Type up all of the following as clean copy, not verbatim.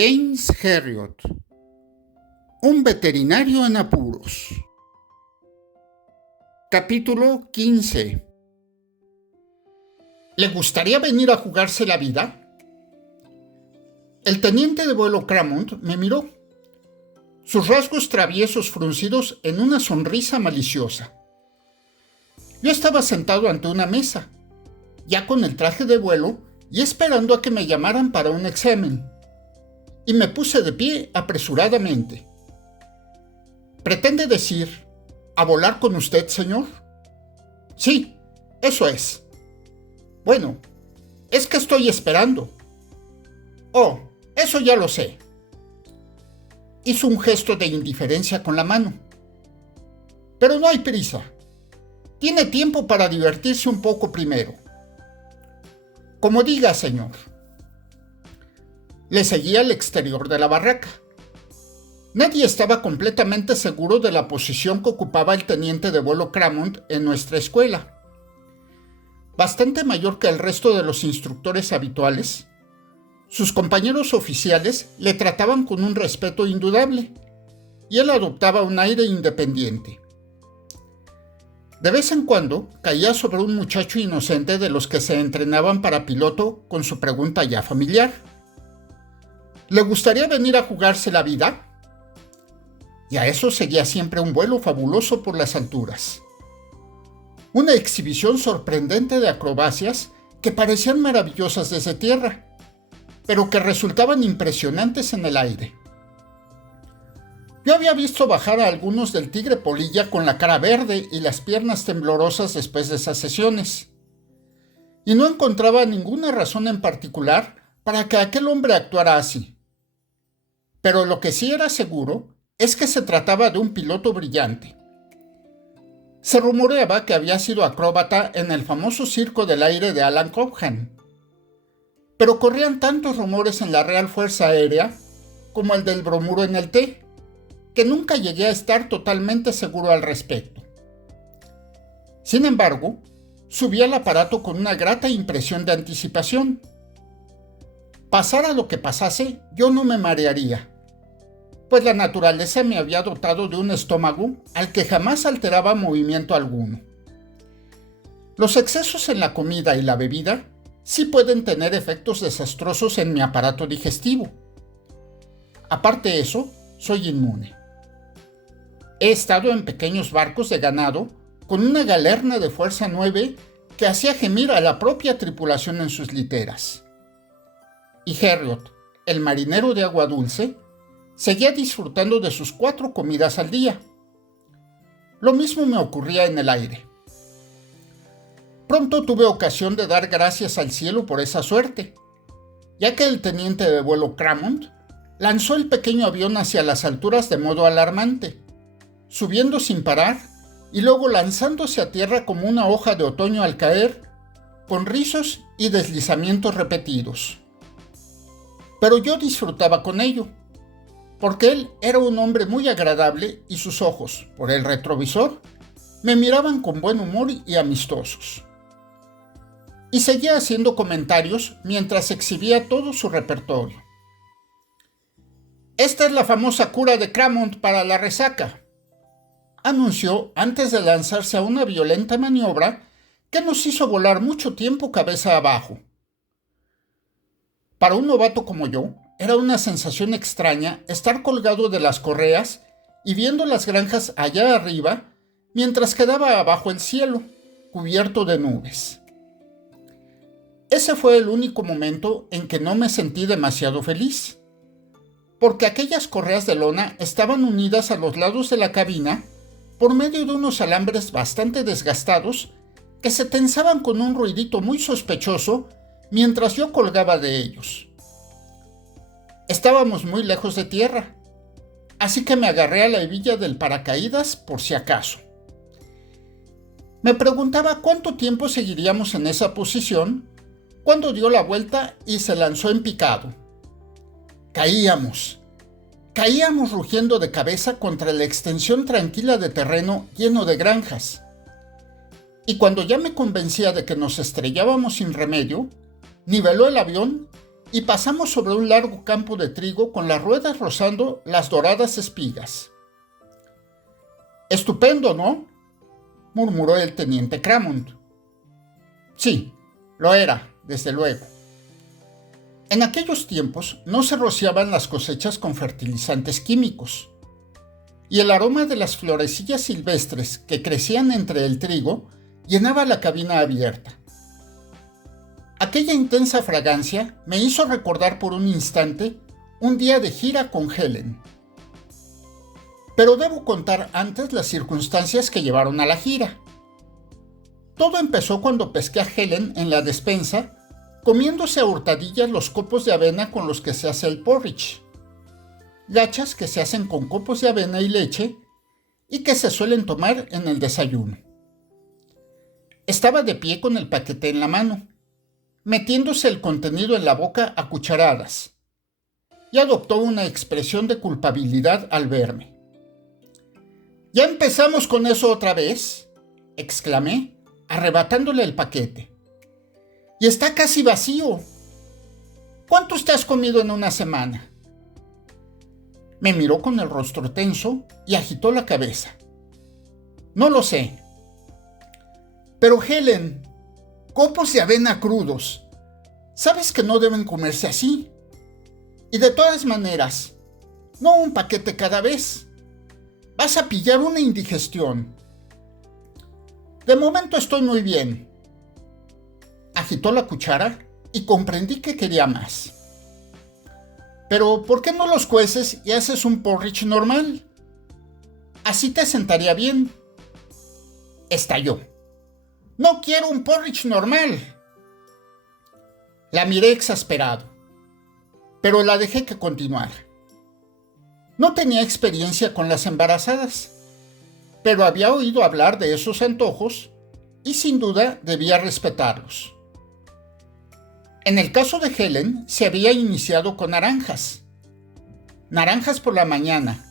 James Herriot, un veterinario en apuros. Capítulo 15. ¿Le gustaría venir a jugarse la vida? El teniente de vuelo Cramont me miró, sus rasgos traviesos fruncidos en una sonrisa maliciosa. Yo estaba sentado ante una mesa, ya con el traje de vuelo y esperando a que me llamaran para un examen, y me puse de pie apresuradamente. ¿Pretende decir, a volar con usted, señor? Sí, eso es. Bueno, es que estoy esperando. Oh, eso ya lo sé. Hizo un gesto de indiferencia con la mano. Pero no hay prisa. Tiene tiempo para divertirse un poco primero. Como diga, señor. Le seguí al exterior de la barraca. Nadie estaba completamente seguro de la posición que ocupaba el teniente de vuelo Cramont en nuestra escuela. Bastante mayor que el resto de los instructores habituales, sus compañeros oficiales le trataban con un respeto indudable, y él adoptaba un aire independiente. De vez en cuando caía sobre un muchacho inocente de los que se entrenaban para piloto con su pregunta ya familiar. ¿Le gustaría venir a jugarse la vida? Y a eso seguía siempre un vuelo fabuloso por las alturas. Una exhibición sorprendente de acrobacias que parecían maravillosas desde tierra, pero que resultaban impresionantes en el aire. Yo había visto bajar a algunos del Tigre Polilla con la cara verde y las piernas temblorosas después de esas sesiones, y no encontraba ninguna razón en particular para que aquel hombre actuara así. Pero lo que sí era seguro es que se trataba de un piloto brillante. Se rumoreaba que había sido acróbata en el famoso Circo del Aire de Alan Cobham, pero corrían tantos rumores en la Real Fuerza Aérea como el del bromuro en el té, que nunca llegué a estar totalmente seguro al respecto. Sin embargo, subí al aparato con una grata impresión de anticipación. Pasara lo que pasase, yo no me marearía, pues la naturaleza me había dotado de un estómago al que jamás alteraba movimiento alguno. Los excesos en la comida y la bebida sí pueden tener efectos desastrosos en mi aparato digestivo. Aparte de eso, soy inmune. He estado en pequeños barcos de ganado con una galerna de fuerza 9 que hacía gemir a la propia tripulación en sus literas. Y Herriot, el marinero de agua dulce, seguía disfrutando de sus 4 comidas al día. Lo mismo me ocurría en el aire. Pronto tuve ocasión de dar gracias al cielo por esa suerte, ya que el teniente de vuelo Cramont lanzó el pequeño avión hacia las alturas de modo alarmante, subiendo sin parar y luego lanzándose a tierra como una hoja de otoño al caer, con rizos y deslizamientos repetidos. Pero yo disfrutaba con ello, porque él era un hombre muy agradable y sus ojos, por el retrovisor, me miraban con buen humor y amistosos. Y seguía haciendo comentarios mientras exhibía todo su repertorio. «Esta es la famosa cura de Cramont para la resaca», anunció antes de lanzarse a una violenta maniobra que nos hizo volar mucho tiempo cabeza abajo. Para un novato como yo, era una sensación extraña estar colgado de las correas y viendo las granjas allá arriba mientras quedaba abajo el cielo, cubierto de nubes. Ese fue el único momento en que no me sentí demasiado feliz, porque aquellas correas de lona estaban unidas a los lados de la cabina por medio de unos alambres bastante desgastados que se tensaban con un ruidito muy sospechoso mientras yo colgaba de ellos. Estábamos muy lejos de tierra, así que me agarré a la hebilla del paracaídas por si acaso. Me preguntaba cuánto tiempo seguiríamos en esa posición cuando dio la vuelta y se lanzó en picado. Caíamos rugiendo de cabeza contra la extensión tranquila de terreno lleno de granjas. Y cuando ya me convencía de que nos estrellábamos sin remedio, niveló el avión y pasamos sobre un largo campo de trigo con las ruedas rozando las doradas espigas. «Estupendo, ¿no?», murmuró el teniente Cramont. Sí, lo era, desde luego. En aquellos tiempos no se rociaban las cosechas con fertilizantes químicos, y el aroma de las florecillas silvestres que crecían entre el trigo llenaba la cabina abierta. Aquella intensa fragancia me hizo recordar por un instante un día de gira con Helen. Pero debo contar antes las circunstancias que llevaron a la gira. Todo empezó cuando pesqué a Helen en la despensa, comiéndose a hurtadillas los copos de avena con los que se hace el porridge. Gachas que se hacen con copos de avena y leche y que se suelen tomar en el desayuno. Estaba de pie con el paquete en la mano, metiéndose el contenido en la boca a cucharadas, y adoptó una expresión de culpabilidad al verme. «¿Ya empezamos con eso otra vez?», exclamé, arrebatándole el paquete. «Y está casi vacío. ¿Cuántos te has comido en una semana?». Me miró con el rostro tenso y agitó la cabeza. «No lo sé». «Pero Helen, copos de avena crudos. Sabes que no deben comerse así. Y de todas maneras, no un paquete cada vez. Vas a pillar una indigestión». «De momento estoy muy bien». Agitó la cuchara y comprendí que quería más. «Pero, ¿por qué no los cueces y haces un porridge normal? Así te sentaría bien». Estalló. «No quiero un porridge normal». La miré exasperado, pero la dejé que continuara. No tenía experiencia con las embarazadas, pero había oído hablar de esos antojos y sin duda debía respetarlos. En el caso de Helen, se había iniciado con naranjas. Naranjas por la mañana,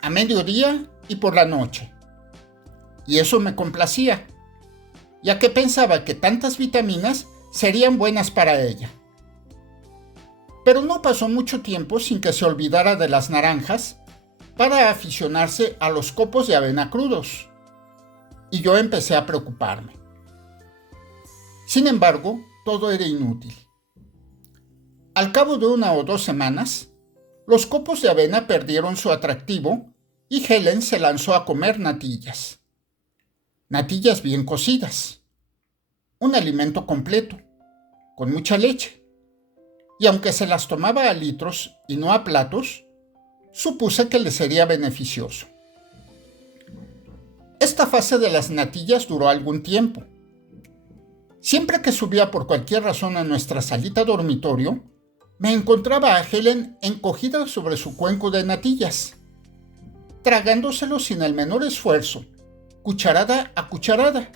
a mediodía y por la noche. Y eso me complacía, ya que pensaba que tantas vitaminas serían buenas para ella. Pero no pasó mucho tiempo sin que se olvidara de las naranjas para aficionarse a los copos de avena crudos, y yo empecé a preocuparme. Sin embargo, todo era inútil. Al cabo de 1 o 2 semanas, los copos de avena perdieron su atractivo y Helen se lanzó a comer natillas. Natillas bien cocidas. Un alimento completo, con mucha leche. Y aunque se las tomaba a litros y no a platos, supuse que le sería beneficioso. Esta fase de las natillas duró algún tiempo. Siempre que subía por cualquier razón a nuestra salita dormitorio, me encontraba a Helen encogida sobre su cuenco de natillas, tragándoselo sin el menor esfuerzo, cucharada a cucharada,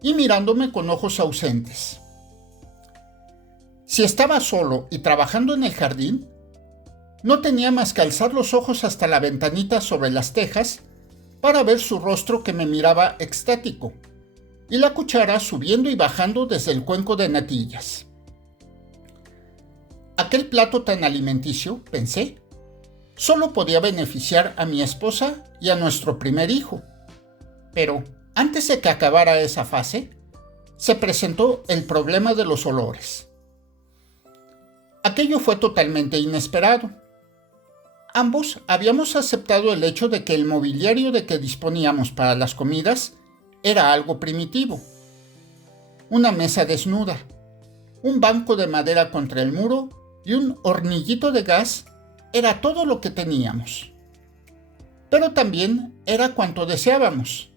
y mirándome con ojos ausentes. Si estaba solo y trabajando en el jardín, no tenía más que alzar los ojos hasta la ventanita sobre las tejas para ver su rostro que me miraba extático, y la cuchara subiendo y bajando desde el cuenco de natillas. Aquel plato tan alimenticio, pensé, solo podía beneficiar a mi esposa y a nuestro primer hijo. Pero antes de que acabara esa fase, se presentó el problema de los olores. Aquello fue totalmente inesperado. Ambos habíamos aceptado el hecho de que el mobiliario de que disponíamos para las comidas era algo primitivo. Una mesa desnuda, un banco de madera contra el muro y un hornillito de gas era todo lo que teníamos. Pero también era cuanto deseábamos.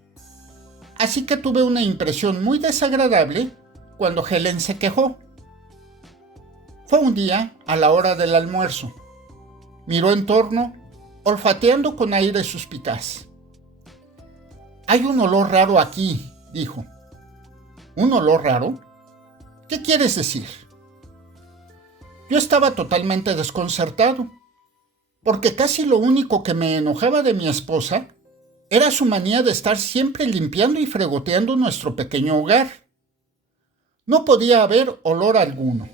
Así que tuve una impresión muy desagradable cuando Helen se quejó. Fue un día a la hora del almuerzo. Miró en torno, olfateando con aire suspicaz. «Hay un olor raro aquí», dijo. «¿Un olor raro? ¿Qué quieres decir?». Yo estaba totalmente desconcertado, porque casi lo único que me enojaba de mi esposa era su manía de estar siempre limpiando y fregoteando nuestro pequeño hogar. No podía haber olor alguno.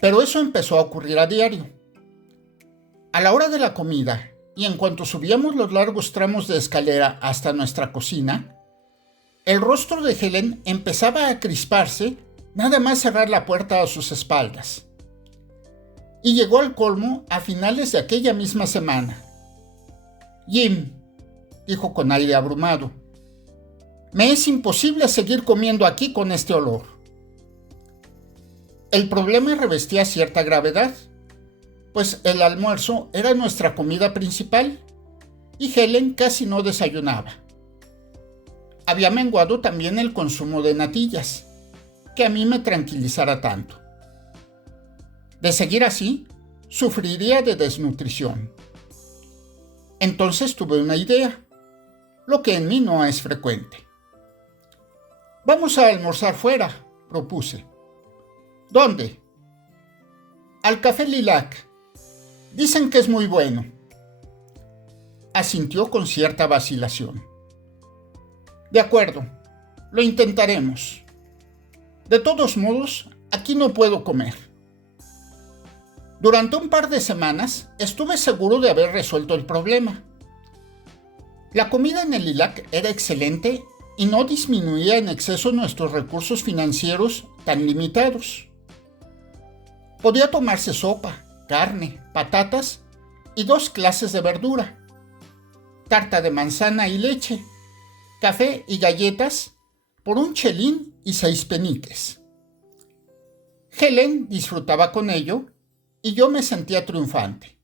Pero eso empezó a ocurrir a diario. A la hora de la comida, y en cuanto subíamos los largos tramos de escalera hasta nuestra cocina, el rostro de Helen empezaba a crisparse nada más cerrar la puerta a sus espaldas. Y llegó al colmo a finales de aquella misma semana. «Jim», dijo con aire abrumado, «me es imposible seguir comiendo aquí con este olor». El problema revestía cierta gravedad, pues el almuerzo era nuestra comida principal y Helen casi no desayunaba. Había menguado también el consumo de natillas, que a mí me tranquilizara tanto. De seguir así, sufriría de desnutrición. Entonces tuve una idea, lo que en mí no es frecuente. «Vamos a almorzar fuera», propuse. «¿Dónde?» «Al Café Lilac. Dicen que es muy bueno». Asintió con cierta vacilación. «De acuerdo, lo intentaremos. De todos modos, aquí no puedo comer». Durante un par de semanas estuve seguro de haber resuelto el problema. La comida en el Lilac era excelente y no disminuía en exceso nuestros recursos financieros tan limitados. Podía tomarse sopa, carne, patatas y 2 clases de verdura, tarta de manzana y leche, café y galletas por un chelín y 6 peniques. Helen disfrutaba con ello y yo me sentía triunfante.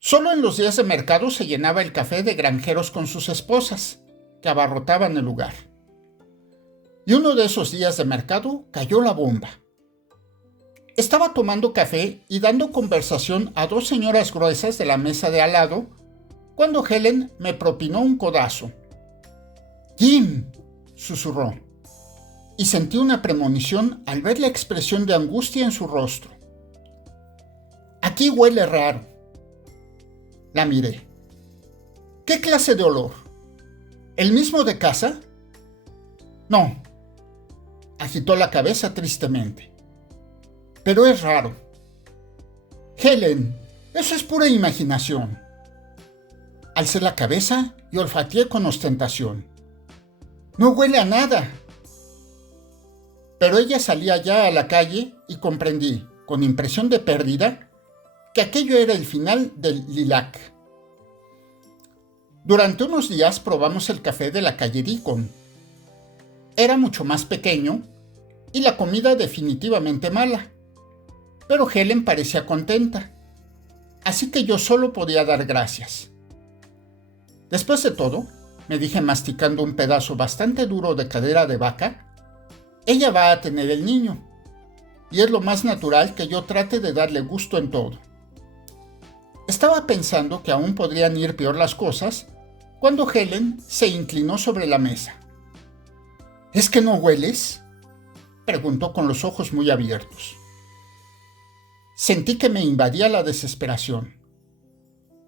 Solo en los días de mercado se llenaba el café de granjeros con sus esposas, que abarrotaban el lugar. Y uno de esos días de mercado cayó la bomba. Estaba tomando café y dando conversación a 2 señoras gruesas de la mesa de al lado, cuando Helen me propinó un codazo. «Jim», susurró, y sentí una premonición al ver la expresión de angustia en su rostro. «Aquí huele raro». La miré. «¿Qué clase de olor? ¿El mismo de casa?» «No», agitó la cabeza tristemente. «Pero es raro». «Helen, eso es pura imaginación». Alcé la cabeza y olfateé con ostentación. «No huele a nada». Pero ella salía ya a la calle y comprendí, con impresión de pérdida, que aquello era el final del Lilac. Durante unos días probamos el café de la calle Deacon. Era mucho más pequeño y la comida definitivamente mala, pero Helen parecía contenta, así que yo solo podía dar gracias. Después de todo, me dije masticando un pedazo bastante duro de cadera de vaca, ella va a tener el niño, y es lo más natural que yo trate de darle gusto en todo. Estaba pensando que aún podrían ir peor las cosas cuando Helen se inclinó sobre la mesa. «¿Es que no hueles?», preguntó con los ojos muy abiertos. Sentí que me invadía la desesperación.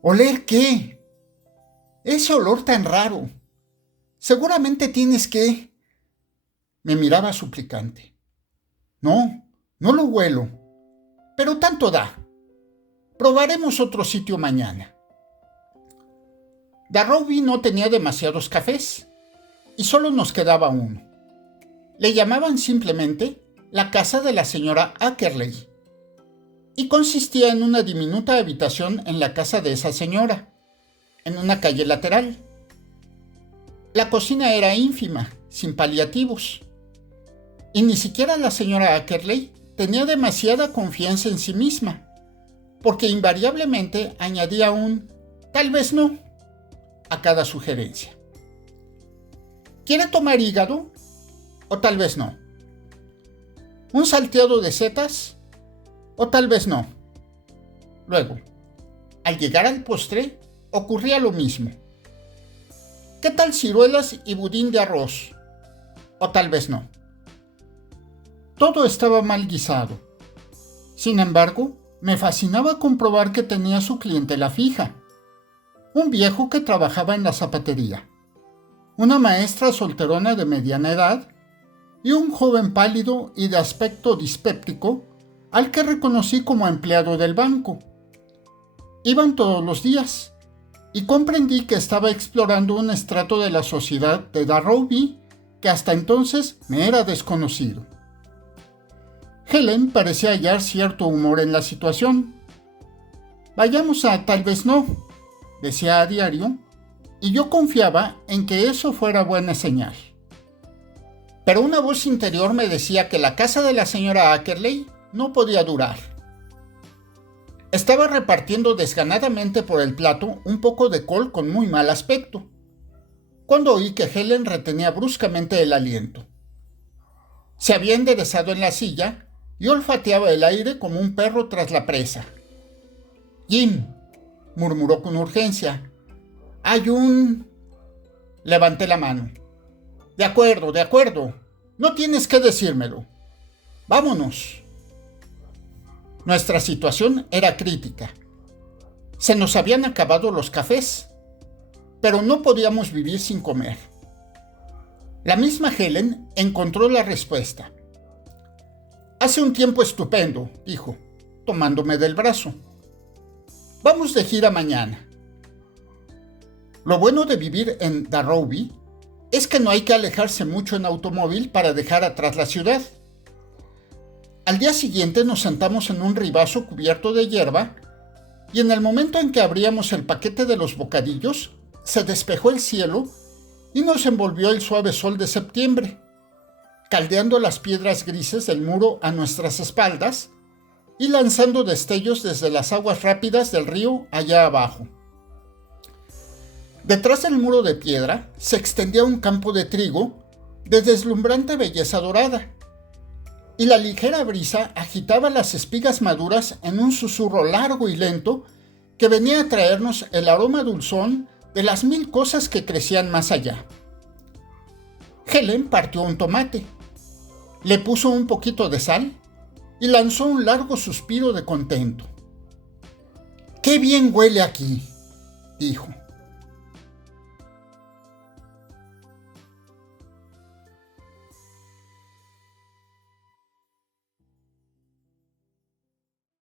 «¿Oler qué? Ese olor tan raro. Seguramente tienes que...». Me miraba suplicante. «No, no lo huelo, pero tanto da. Probaremos otro sitio mañana». Darrowby no tenía demasiados cafés y solo nos quedaba uno. Le llamaban simplemente la casa de la señora Ackerley y consistía en una diminuta habitación en la casa de esa señora, en una calle lateral. La cocina era ínfima, sin paliativos, y ni siquiera la señora Ackerley tenía demasiada confianza en sí misma, porque invariablemente añadía un «tal vez no» a cada sugerencia. ¿Quiere tomar hígado? ¿O tal vez no? ¿Un salteado de setas? ¿O tal vez no? Luego, al llegar al postre, ocurría lo mismo. ¿Qué tal ciruelas y budín de arroz? ¿O tal vez no? Todo estaba mal guisado. Sin embargo, me fascinaba comprobar que tenía su clientela fija. Un viejo que trabajaba en la zapatería, una maestra solterona de mediana edad y un joven pálido y de aspecto dispéptico, al que reconocí como empleado del banco. Iban todos los días, y comprendí que estaba explorando un estrato de la sociedad de Darrowby que hasta entonces me era desconocido. Helen parecía hallar cierto humor en la situación. «Vayamos a tal vez no», decía a diario, y yo confiaba en que eso fuera buena señal. Pero una voz interior me decía que la casa de la señora Ackerley no podía durar. Estaba repartiendo desganadamente por el plato un poco de col con muy mal aspecto, cuando oí que Helen retenía bruscamente el aliento. Se había enderezado en la silla y olfateaba el aire como un perro tras la presa. «Jim», murmuró con urgencia, «hay un...». Levanté la mano. De acuerdo. No tienes que decírmelo. Vámonos». Nuestra situación era crítica. Se nos habían acabado los cafés, pero no podíamos vivir sin comer. La misma Helen encontró la respuesta. «Hace un tiempo estupendo», dijo, tomándome del brazo. «Vamos de gira mañana». Lo bueno de vivir en Darrowby es que no hay que alejarse mucho en automóvil para dejar atrás la ciudad. Al día siguiente nos sentamos en un ribazo cubierto de hierba y en el momento en que abríamos el paquete de los bocadillos, se despejó el cielo y nos envolvió el suave sol de septiembre, caldeando las piedras grises del muro a nuestras espaldas y lanzando destellos desde las aguas rápidas del río allá abajo. Detrás del muro de piedra se extendía un campo de trigo de deslumbrante belleza dorada, y la ligera brisa agitaba las espigas maduras en un susurro largo y lento que venía a traernos el aroma dulzón de las 1000 cosas que crecían más allá. Helen partió un tomate, le puso un poquito de sal y lanzó un largo suspiro de contento. «¡Qué bien huele aquí!», dijo.